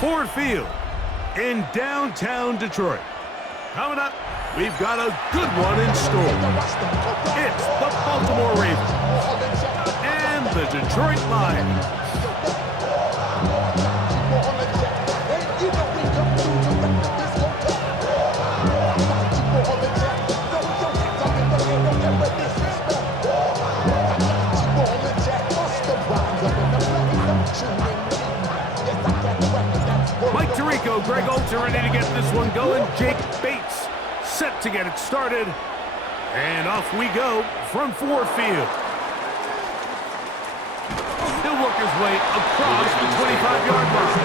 Ford Field in downtown Detroit. Coming up, we've got a good one in store. It's the Baltimore Ravens and the Detroit Lions. Mike Tirico, Greg Olds are ready to get this one going. Jake Bates set to get it started. And off we go from Ford Field. He'll work his way across the 25-yard line.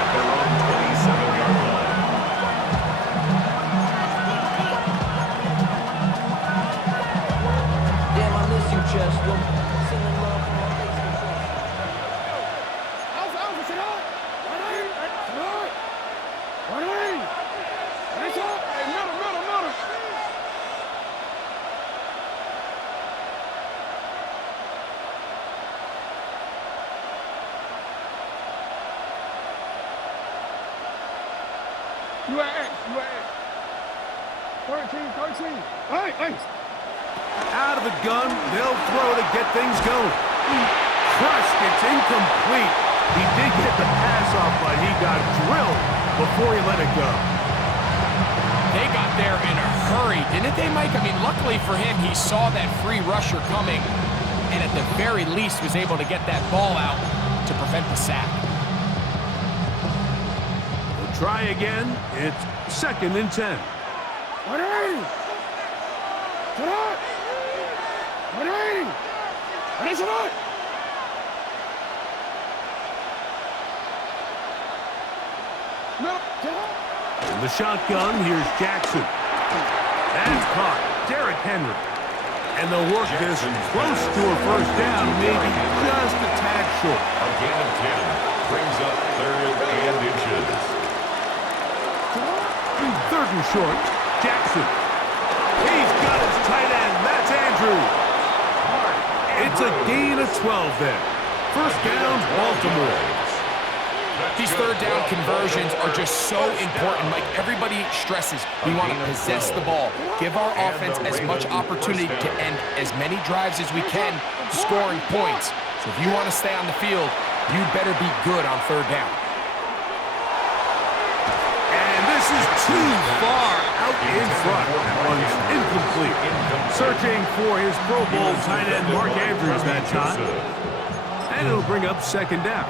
At their own 27-yard line. Damn, I miss you, Chester. Sending love from my Facebook friends. Out of the gun, they'll throw to get things going. Crushed, it's incomplete. He did get the pass off, but he got drilled before he let it go. They got there in a hurry, didn't they, Mike? I mean, luckily for him, he saw that free rusher coming, and at the very least was able to get that ball out to prevent the sack. We'll try again. It's 2nd and 10. In the shotgun, here's Jackson. That's caught. Derrick Henry. And they'll work this close to a first down, maybe just a tad short. A gain of 10 brings up 3rd and inches. 3rd and short. Jackson. He's got his tight end. That's Andrews. It's a gain of 12 there. First down, Baltimore. These 3rd down conversions are just so important. Like everybody stresses, we want to possess the ball, give our offense as much opportunity to end as many drives as we can, scoring points. So if you want to stay on the field, you better be good on 3rd down. And this is too far out in front. That one's incomplete. Searching for his Pro Bowl tight end Mark Andrews that time. And it'll bring up 2nd down.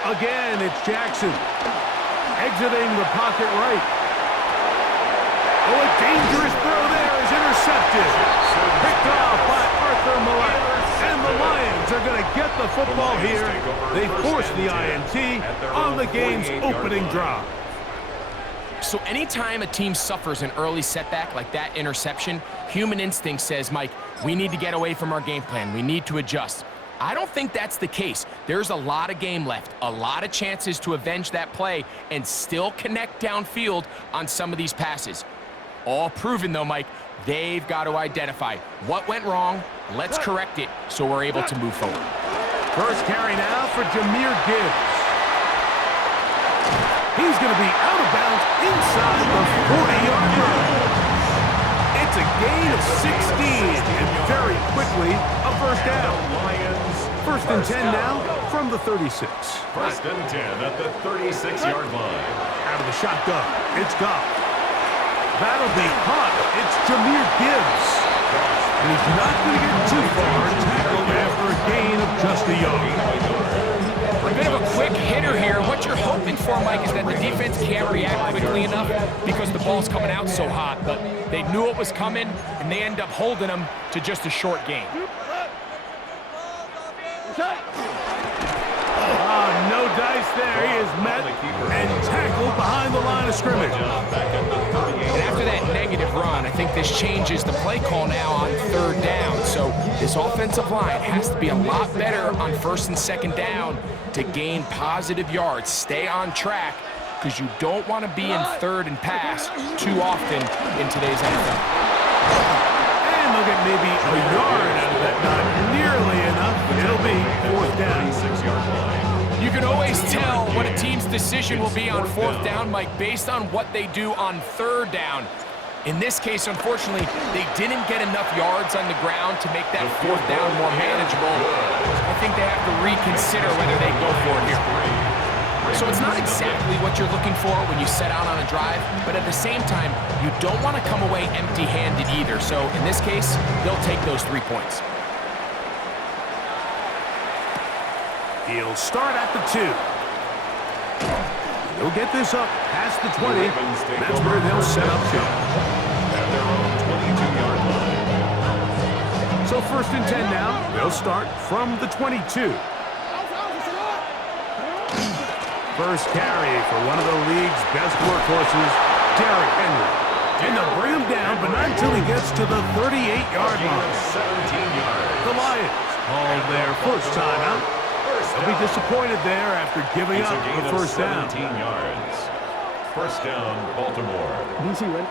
Again, it's Jackson. Exiting the pocket right. Oh, a dangerous throw there is intercepted. Picked off by Arthur Millette. And the Lions are going to get the football here. They force the INT on the game's opening drive. So anytime a team suffers an early setback like that interception, human instinct says, Mike, we need to get away from our game plan. We need to adjust. I don't think that's the case. There's a lot of game left, a lot of chances to avenge that play and still connect downfield on some of these passes. All proven, though, Mike, they've got to identify what went wrong, let's correct it so we're able to move forward. First carry now for Jahmyr Gibbs. He's going to be out of bounds inside the 40-yard line. It's a gain of 16, and very quickly, a first down. First and 10 now from the 36. First and 10 at the 36-yard line. Out of the shotgun, it's Goff. That'll be caught. It's Jahmyr Gibbs. And he's not going to get too far, tackled after a gain of just a yard. A bit of a quick hitter here. What you're hoping for, Mike, is that the defense can't react quickly enough because the ball's coming out so hot. But they knew it was coming, and they end up holding them to just a short gain. No dice there. He is met and tackled behind the line of scrimmage. And after that negative run, I think this changes the play call now on 3rd down. So this offensive line has to be a lot better on 1st and 2nd down to gain positive yards. Stay on track because you don't want to be in 3rd and pass too often in today's NFL. And they'll get maybe a yard out of that. Not nearly enough. It'll be fourth down. 36-yard line. You can always tell what a team's decision will be on fourth down, Mike, based on what they do on third down. In this case, unfortunately, they didn't get enough yards on the ground to make that fourth down more manageable. I think they have to reconsider whether they go for it here. So it's not exactly what you're looking for when you set out on a drive, but at the same time, you don't want to come away empty-handed either. So in this case, they'll take those 3 points. He'll start at the 2. He'll get this up past the 20. That's where they'll set up shop. At their own 22-yard line. So first and 10 now. They'll start from the 22. First carry for one of the league's best workhorses, Derrick Henry. And they'll bring him down, but not until he gets to the 38-yard line. 17 yards. The Lions called their first time out. They'll be disappointed there after giving It's up a gain the of first down. 17 yards. First down, Baltimore. DC, ready?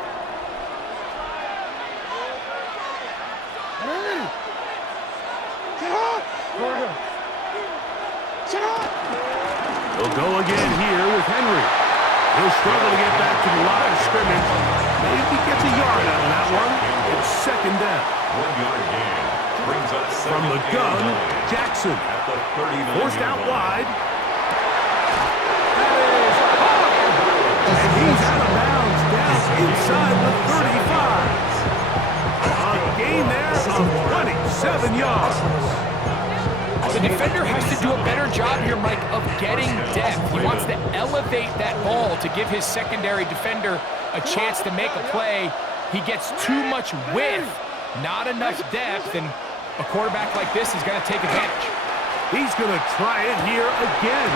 He'll go again here with Henry. He'll struggle to get back to the line of scrimmage. Maybe gets a yard out of that one. It's second down. 1-yard gain. Brings up From the gun, Jackson. at the 39. Forced out wide. That is caught. And he's out of bounds down inside the 35. A gain there of 27 yards. The defender has to do a better job here, Mike, of getting depth. He wants to elevate that ball to give his secondary defender a chance to make a play. He gets too much width, not enough depth, and a quarterback like this is going to take advantage. He's going to try it here again.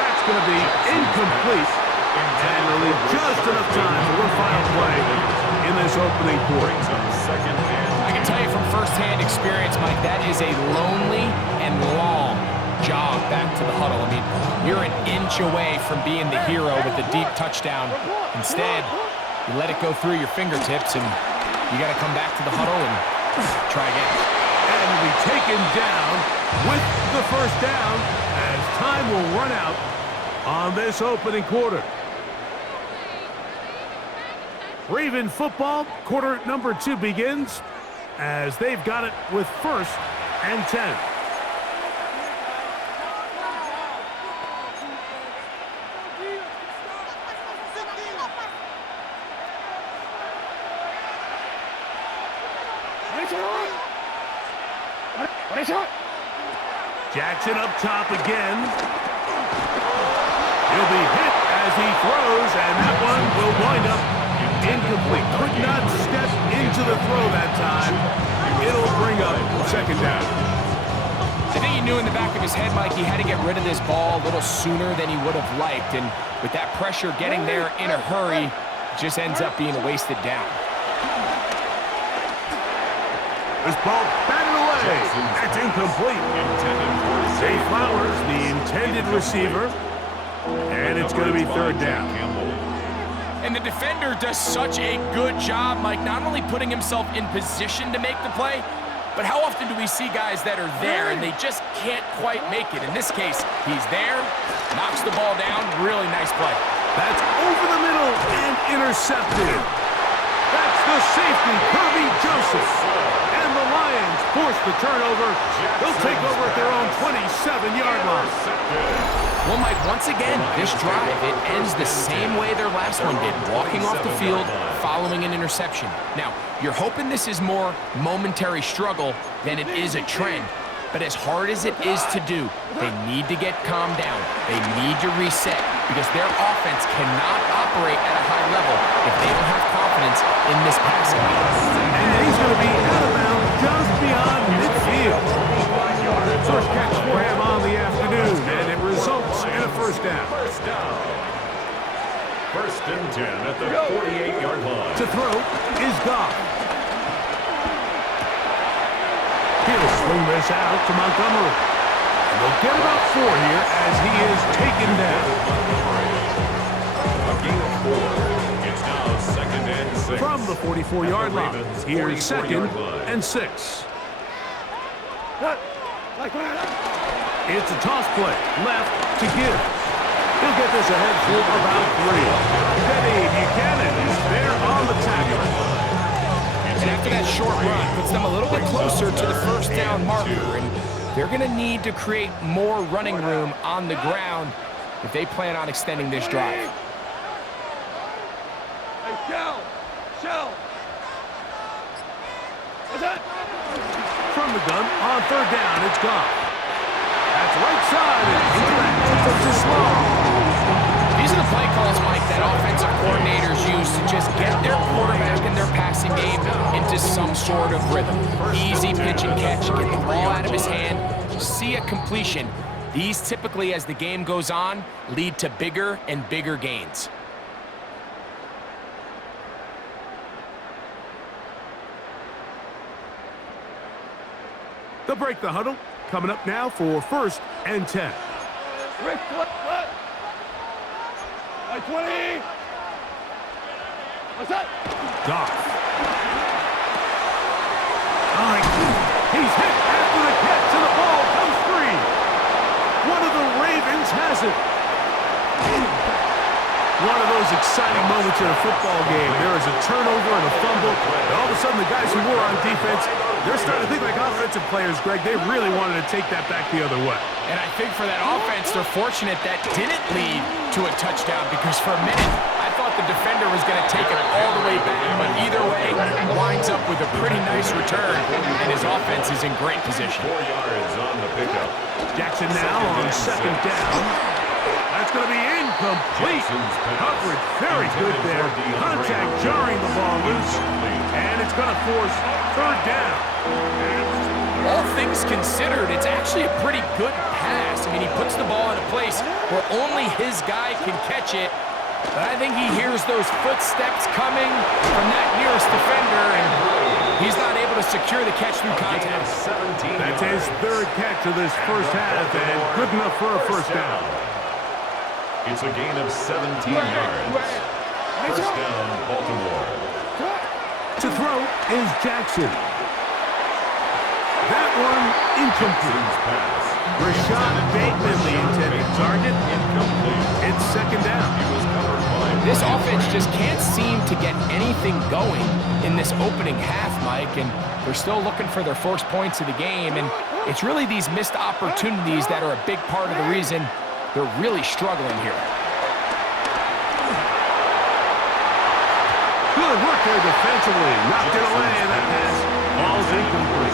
That's going to be incomplete. And will leave just enough time for one final play in this opening quarter. Second and I can tell you from firsthand experience, Mike, that is a lonely and long jog back to the huddle. I mean, you're an inch away from being the hero with the deep touchdown. Instead, you let it go through your fingertips, and you got to come back to the huddle and try again. And will be taken down with the first down as time will run out on this opening quarter. Raven football, quarter number 2 begins as they've got it with first and 10. Jackson up top again. He'll be hit as he throws, and that one will wind up incomplete. Could not step into the throw that time. It'll bring up second down. I think he knew in the back of his head, Mike, he had to get rid of this ball a little sooner than he would have liked. And with that pressure getting there in a hurry, it just ends up being a wasted down. This ball batted away. That's incomplete. Zay Flowers, the intended receiver. And it's going to be third down. And the defender does such a good job, Mike, not only putting himself in position to make the play, but how often do we see guys that are there and they just can't quite make it? In this case, he's there, knocks the ball down, really nice play. That's over the middle and intercepted. That's the safety, Kirby Joseph. And the Lions force the turnover. They'll take over at their own 27-yard line. Well, Mike, once again, this drive, it ends the same way their last one did, walking off the field, following an interception. Now, you're hoping this is more momentary struggle than it is a trend, but as hard as it is to do, they need to get calmed down. They need to reset because their offense cannot operate at a high level if they don't have confidence in this passing game. And he's going to be out of bounds just beyond midfield. First catch for him on the afternoon, and it results in a first down. First and 10 at the 48-yard line. To throw is Goff. He'll swing this out to Montgomery. And they'll get about 4 here as he is taken down. A gain of 4. It's now second and 6. from the 44-yard line. Here's 2nd and 6. It's a toss play, left to Gibbs. He'll get this ahead for about 3. Teddy Buchanan is there on the tackle. And after that short run, puts them a little bit closer to the first down marker. And they're going to need to create more running room on the ground if they plan on extending this drive. Hey, Shell. What's that? From the gun, on 3rd down, it's gone. That's right side, and incorrect. It's too small. These are the play calls, Mike, that offensive coordinators use to just get their quarterback and their passing game into some sort of rhythm. Easy pitch and catch, get the ball out of his hand, see a completion. These typically, as the game goes on, lead to bigger and bigger gains. They'll break the huddle. Coming up now for 1st and 10. Rick, what? 20. What's that? Goff. He's hit after the catch, and the ball comes free. One of the Ravens has it. One of those exciting moments in a football game. There is a turnover and a fumble, and all of a sudden the guys who were on defense, they're starting to think like offensive players, Greg. They really wanted to take that back the other way. And I think for that offense, they're fortunate that didn't lead to a touchdown, because for a minute, I thought the defender was going to take it all the way back. But either way, winds up with a pretty nice return, and his offense is in great position. 4 yards on the pickup. Jackson now on 2nd down. That's going to be incomplete. Coverage very good there. Contact jarring the ball loose, and it's going to force 3rd down. All things considered, it's actually a pretty good pass. I mean, he puts the ball in a place where only his guy can catch it. But I think he hears those footsteps coming from that nearest defender, and he's not able to secure the catch through contact. That's his 3rd catch of this first half, and good enough for a 1st down. It's a gain of 17 yards. 1st down, Baltimore. To throw is Jackson. That one incomplete. Rashad Bateman, the intended target. It's 2nd down. This offense just can't seem to get anything going in this opening half, Mike, and they're still looking for their first points of the game, and it's really these missed opportunities that are a big part of the reason they're really struggling here. Good work there defensively. Knocked it away, and that pass falls incomplete.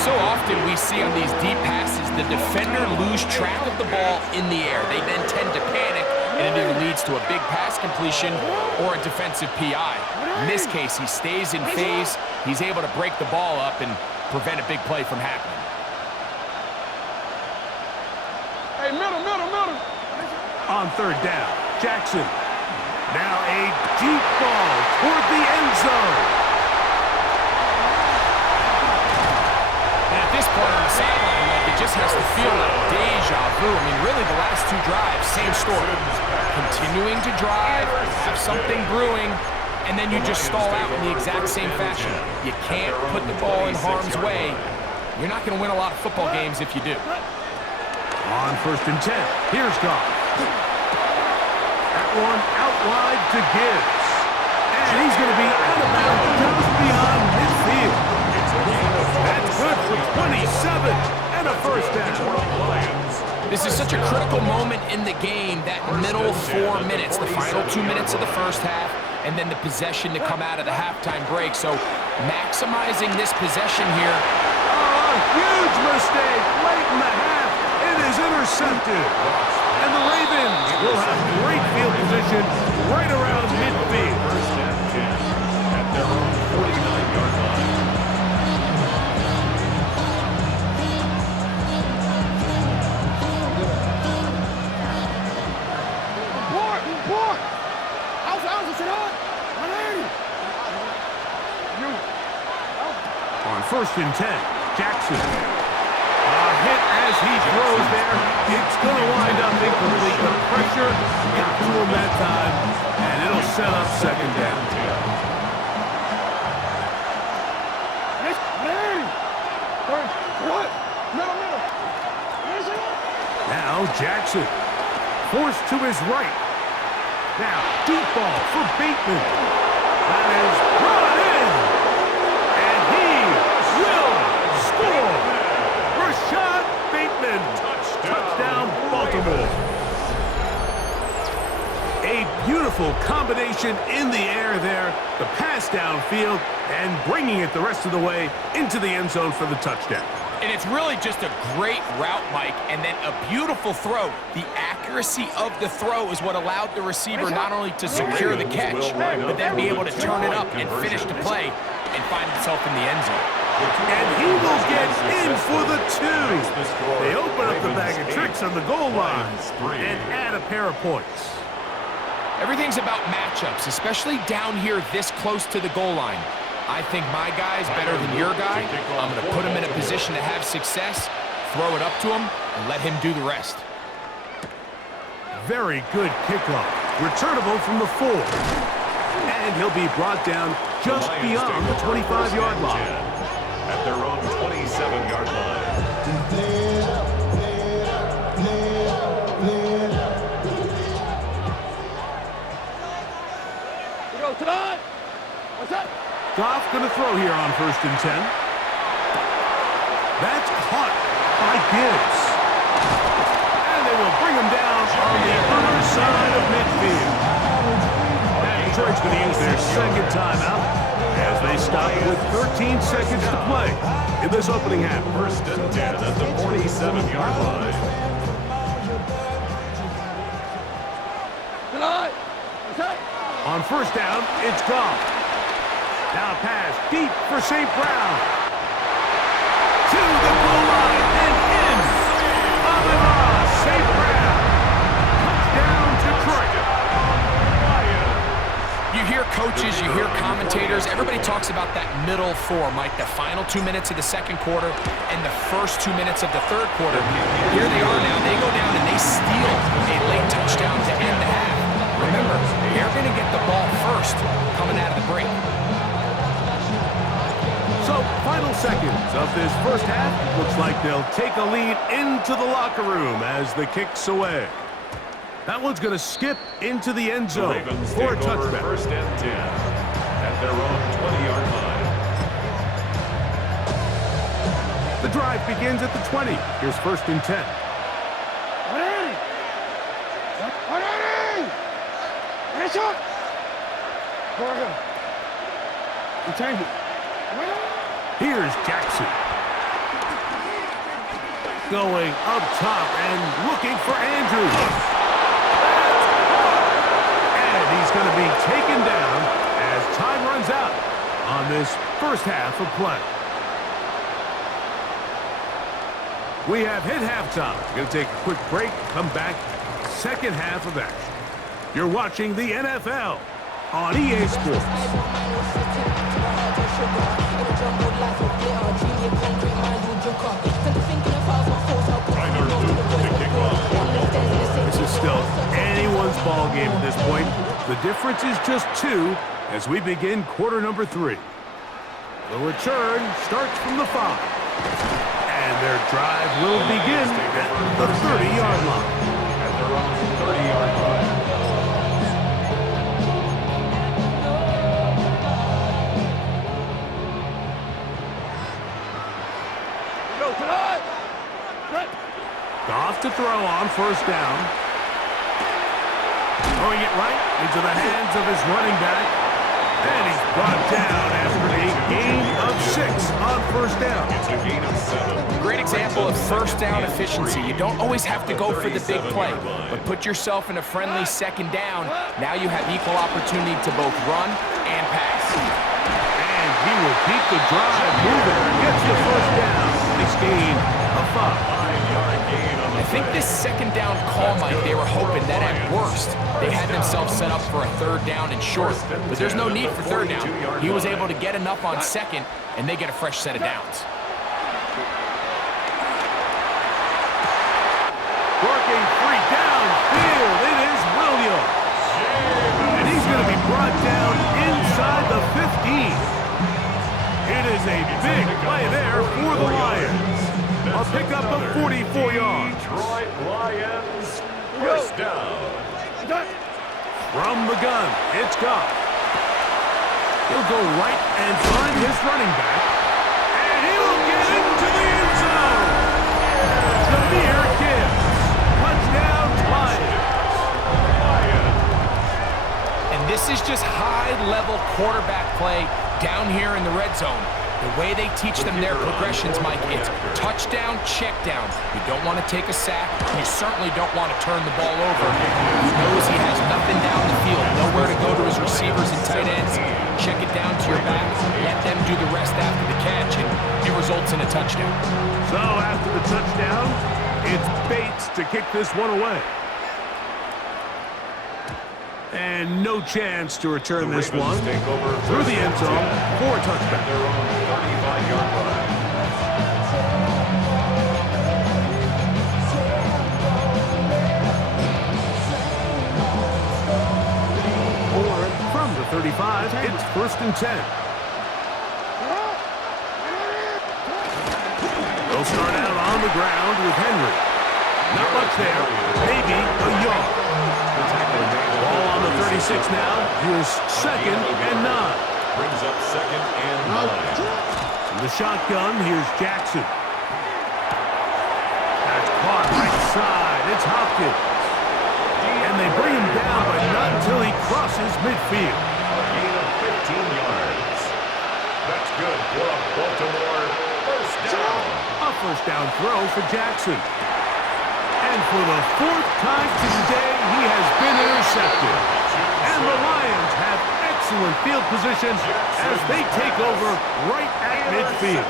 So often we see on these deep passes, the defender lose track of the ball in the air. They then tend to panic, and it either leads to a big pass completion or a defensive PI. In this case, he stays in phase. He's able to break the ball up and prevent a big play from happening. Hey, middle. On 3rd down, Jackson. Now a deep ball toward the end zone. And at this point on the sideline, like, it just has to feel like deja vu. I mean, really, the last 2 drives, same story. Continuing to drive, have something brewing, and then you just stall out in the exact same fashion. You can't put the ball in harm's way. You're not going to win a lot of football games if you do. On 1st and 10, here's Goff. That one out wide to Gibbs. And he's going to be out of bounds just beyond midfield. That's good for 27 and a 1st down. This is such a critical moment in the game, that middle 4 minutes, the final 2 minutes of the first half, and then the possession to come out of the halftime break. So maximizing this possession here. Oh, a huge mistake late in the half. It is intercepted. And the Ravens will have great field position right around midfield. 1st and 10 at their own 49-yard line. Report! On 1st and 10, Jackson. Hit as he throws there. It's going to wind up incomplete. The pressure got to him that time, and it'll set up second down. Now Jackson, forced to his right. Now, deep ball for Bateman. That is brought in. And he will score. Rashad Bateman. Touchdown, Baltimore. A beautiful combination in the air there. The pass downfield and bringing it the rest of the way into the end zone for the touchdown. And it's really just a great route, Mike, and then a beautiful throw. The accuracy of the throw is what allowed the receiver not only to secure the catch, but then be able to turn it up and finish the play and find himself in the end zone. And he will get in for the 2. They open up the bag of tricks on the goal line and add a pair of points. Everything's about matchups, especially down here this close to the goal line. I think my guy's better than your guy. I'm going to put him in a position to have success, throw it up to him, and let him do the rest. Very good kickoff. Returnable from the 4. And he'll be brought down just beyond the 25-yard line. At their own 27-yard line. Goff going to throw here on 1st and 10. That's caught by Gibbs. And they will bring him down on the other side of midfield. And Detroit's going to use their second timeout as they stop it with 13 seconds to play in this opening half. 1st and 10 at the 47-yard line. On 1st down, it's Goff. Now pass deep for St. Brown. To the goal line and in. St. Brown. Touchdown, Detroit. You hear coaches, you hear commentators, everybody talks about that middle 4, Mike, the final 2 minutes of the second quarter and the first 2 minutes of the third quarter. Here they are now. They go down and they steal a late touchdown to end the half. Remember, they're going to get the ball first coming out of the break. So, final seconds of this first half. Looks like they'll take a lead into the locker room as the kick's away. That one's going to skip into the end zone for a touchback. 1st and 10 at their own 20-yard line. The drive begins at the 20. Here's 1st and 10. Here's Jackson. Going up top and looking for Andrews. And he's going to be taken down as time runs out on this first half of play. We have hit halftime. We're going to take a quick break, come back, second half of action. You're watching the NFL on EA Sports. This is still anyone's ball game at this point. The difference is just 2 as we begin quarter number 3. The return starts from the 5. And their drive will begin at the 30-yard line. At their own 30-yard line. Goff to throw on 1st down. Throwing it right into the hands of his running back. And he's brought down after a gain of 6 on 1st down. It's a gain of 7. Great example of 1st down efficiency. You don't always have to go for the big play, but put yourself in a friendly 2nd down. Now you have equal opportunity to both run and pass. And he will keep the drive moving. Gets the 1st down. Nice gain of 5. I think this 2nd down call, Mike, they were hoping that at worst they had themselves set up for a 3rd down and short. But there's no need for 3rd down. He was able to get enough on 2nd, and they get a fresh set of downs. is a big play there for the Lions. A pickup of 44 yards. Detroit Lions, first down. From the gun, it's Goff. He'll go right and find his running back. And he will get into the end zone. Jahmyr Gibbs. Touchdown, Lions. And this is just high-level quarterback play down here in the red zone. The way they teach them their progressions, Mike, it's touchdown, check down. You don't want to take a sack. You certainly don't want to turn the ball over. He knows he has nothing down the field, nowhere to go to his receivers and tight ends. Check it down to your back, let them do the rest after the catch, and it results in a touchdown. So after the touchdown, it's Bates to kick this one away. And no chance to return this one through the end zone for a touchback. Their own 35-yard line. From the 35, it's 1st and 10. They'll start out on the ground with Henry. Not much there, maybe a yard. Ball on the 36 now. Here's 2nd and 9. Brings up 2nd and 9. In the shotgun, here's Jackson. That's caught right side. It's Hopkins. And they bring him down, but not until he crosses midfield. A gain of 15 yards. That's good for a Baltimore first down. A first down throw for Jackson. And for the 4th time today, he has been intercepted. And the Lions have excellent field position as they take over right at midfield.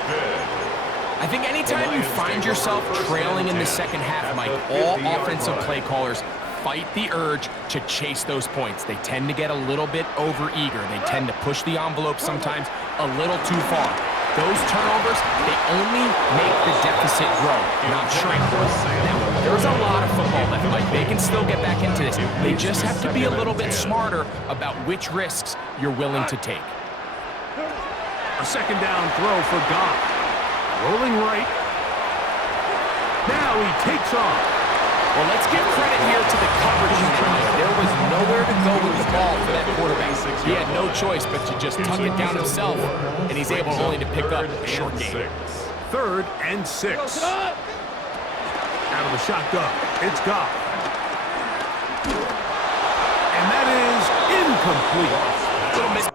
I think anytime you find yourself trailing in the second half, Mike, all offensive play callers fight the urge to chase those points. They tend to get a little bit overeager. They tend to push the envelope sometimes a little too far. Those turnovers, they only make the deficit grow, not shrink. Now, there's a lot of football left, Mike. They can still get back into this. They just have to be a little bit smarter about which risks you're willing to take. A 2nd down throw for Goff. Rolling right. Now he takes off. Well, let's give credit here to the coverage unit, Mike. There was nowhere to go with the ball for that quarterback. He had no choice but to just tuck it down himself, and he's able only to pick up a short gain. 3rd and 6. Out of the shotgun, it's Goff. And that is incomplete. Little miss.